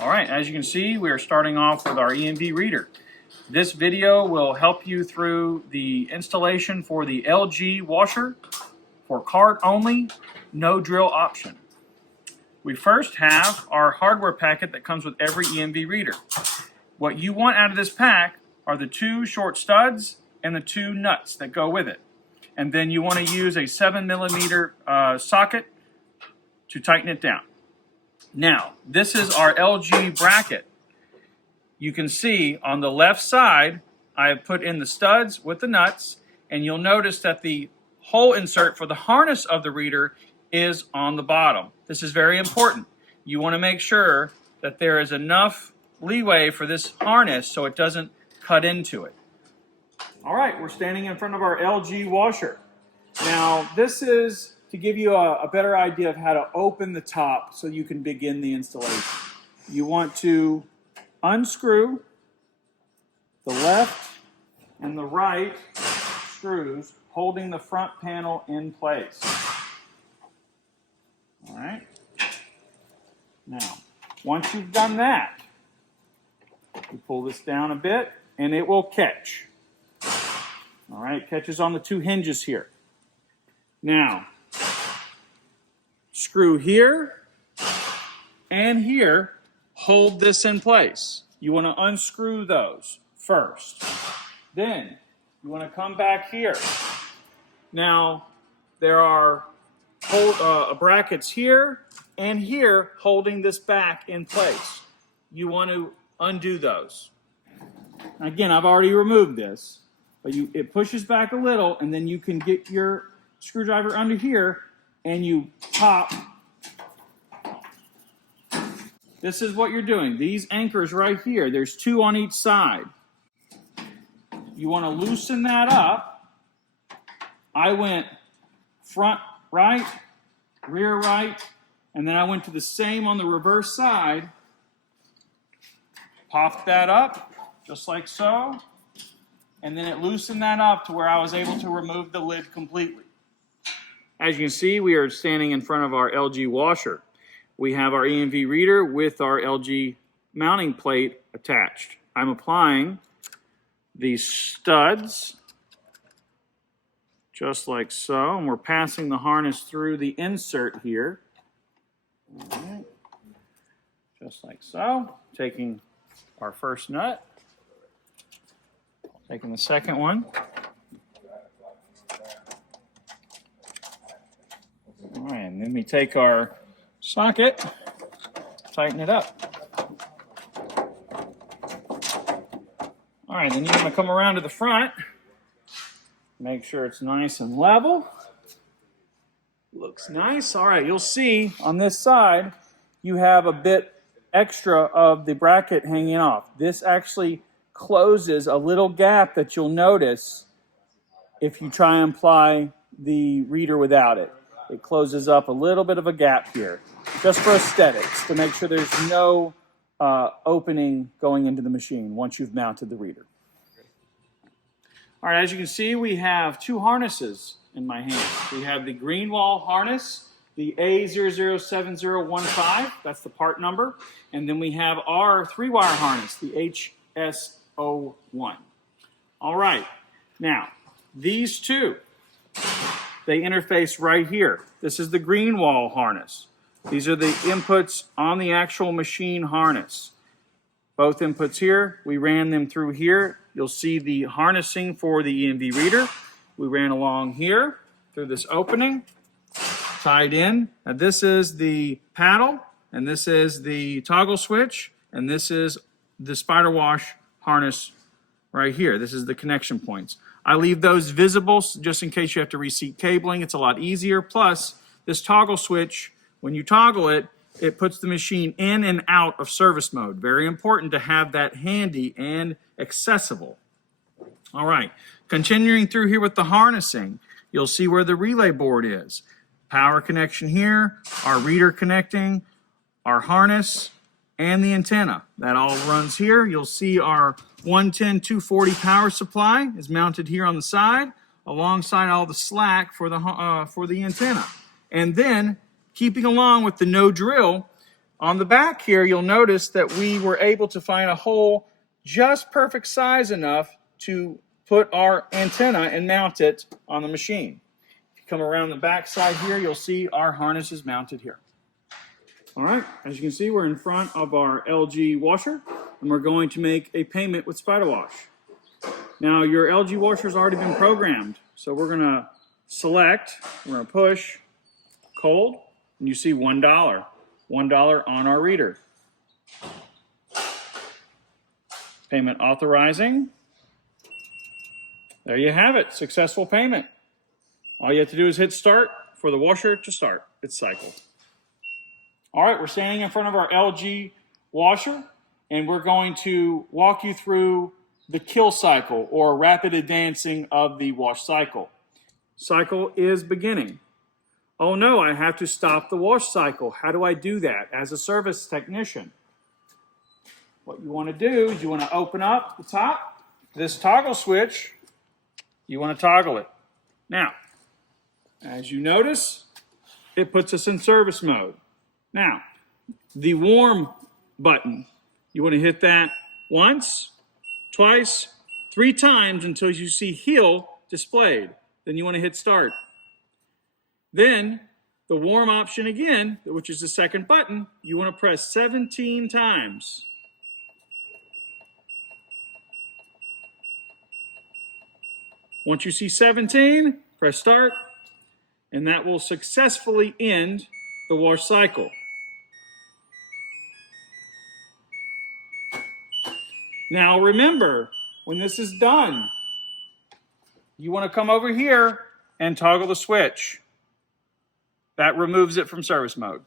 All right, as you can see, we are starting off with our EMV reader. This video will help you through the installation for the LG washer for card only, no drill option. We first have our hardware packet that comes with every EMV reader. What you want out of this pack are the 2 short studs and the 2 nuts that go with it. And then you want to use a 7mm socket to tighten it down. Now, this is our LG bracket. You can see on the left side, I have put in the studs with the nuts, and you'll notice that the hole insert for the harness of the reader is on the bottom. This is very important. You want to make sure that there is enough leeway for this harness so it doesn't cut into it. All right, we're standing in front of our LG washer. Now, this is to give you a better idea of how to open the top so you can begin the installation. You want to unscrew the left and the right screws holding the front panel in place. All right. Now, once you've done that, you pull this down a bit and it will catch. All right, it catches on the 2 hinges here. Now, screw here and here, hold this in place. You want to unscrew those first. Then you want to come back here. Now, there are brackets here and here holding this back in place. You want to undo those. Again, I've already removed this, but it pushes back a little, and then you can get your screwdriver under here and you pop. This is what you're doing. These anchors right here, there's 2 on each side. You want to loosen that up. I went front right, rear right, and then I went to the same on the reverse side. Popped that up, just like so. And then it loosened that up to where I was able to remove the lid completely. As you can see, we are standing in front of our LG washer. We have our EMV reader with our LG mounting plate attached. I'm applying these studs, just like so, and we're passing the harness through the insert here. All right. Just like so. Taking our first nut, taking the second one. All right, and then we take our socket, tighten it up. All right, then you're going to come around to the front, make sure it's nice and level. Looks nice. All right, you'll see on this side you have a bit extra of the bracket hanging off. This actually closes a little gap that you'll notice if you try and apply the reader without it. It closes up a little bit of a gap here, just for aesthetics, to make sure there's no opening going into the machine once you've mounted the reader. All right, as you can see, we have 2 harnesses in my hand. We have the green wall harness, the A007015, that's the part number, and then we have our 3-wire harness, the HS01. All right, now, these 2, they interface right here. This is the green wall harness. These are the inputs on the actual machine harness. Both inputs here, we ran them through here. You'll see the harnessing for the EMV reader. We ran along here through this opening, tied in. Now this is the paddle, and this is the toggle switch, and this is the SpyderWash harness right here. This is the connection points. I leave those visible just in case you have to reseat cabling. It's a lot easier. Plus, this toggle switch, when you toggle it, it puts the machine in and out of service mode. Very important to have that handy and accessible. All right, continuing through here with the harnessing, you'll see where the relay board is. Power connection here, our reader connecting, our harness, and the antenna. That all runs here. You'll see our 110-240 power supply is mounted here on the side, alongside all the slack for the antenna. And then, keeping along with the no drill, On the back here, you'll notice that we were able to find a hole just perfect size enough to put our antenna and mount it on the machine. If you come around the back side here, you'll see our harness is mounted here. All right, as you can see, we're in front of our LG washer, and we're going to make a payment with SpyderWash. Now, your LG washer's already been programmed, so we're going to select, we're going to push cold, and you see $1. $1 on our reader. Payment authorizing. There you have it, successful payment. All you have to do is hit start for the washer to start its cycle. All right, we're standing in front of our LG washer, and we're going to walk you through the kill cycle, or rapid advancing of the wash cycle. Cycle is beginning. Oh no, I have to stop the wash cycle. How do I do that as a service technician? What you want to do is you want to open up the top, this toggle switch, you want to toggle it. Now, as you notice, it puts us in service mode. Now, the warm button, you want to hit that once, twice, 3 times until you see heal displayed. Then you want to hit start. Then the warm option again, which is the second button, you want to press 17 times. Once you see 17, press start, and that will successfully end the wash cycle. Now remember, when this is done, you want to come over here and toggle the switch. That removes it from service mode.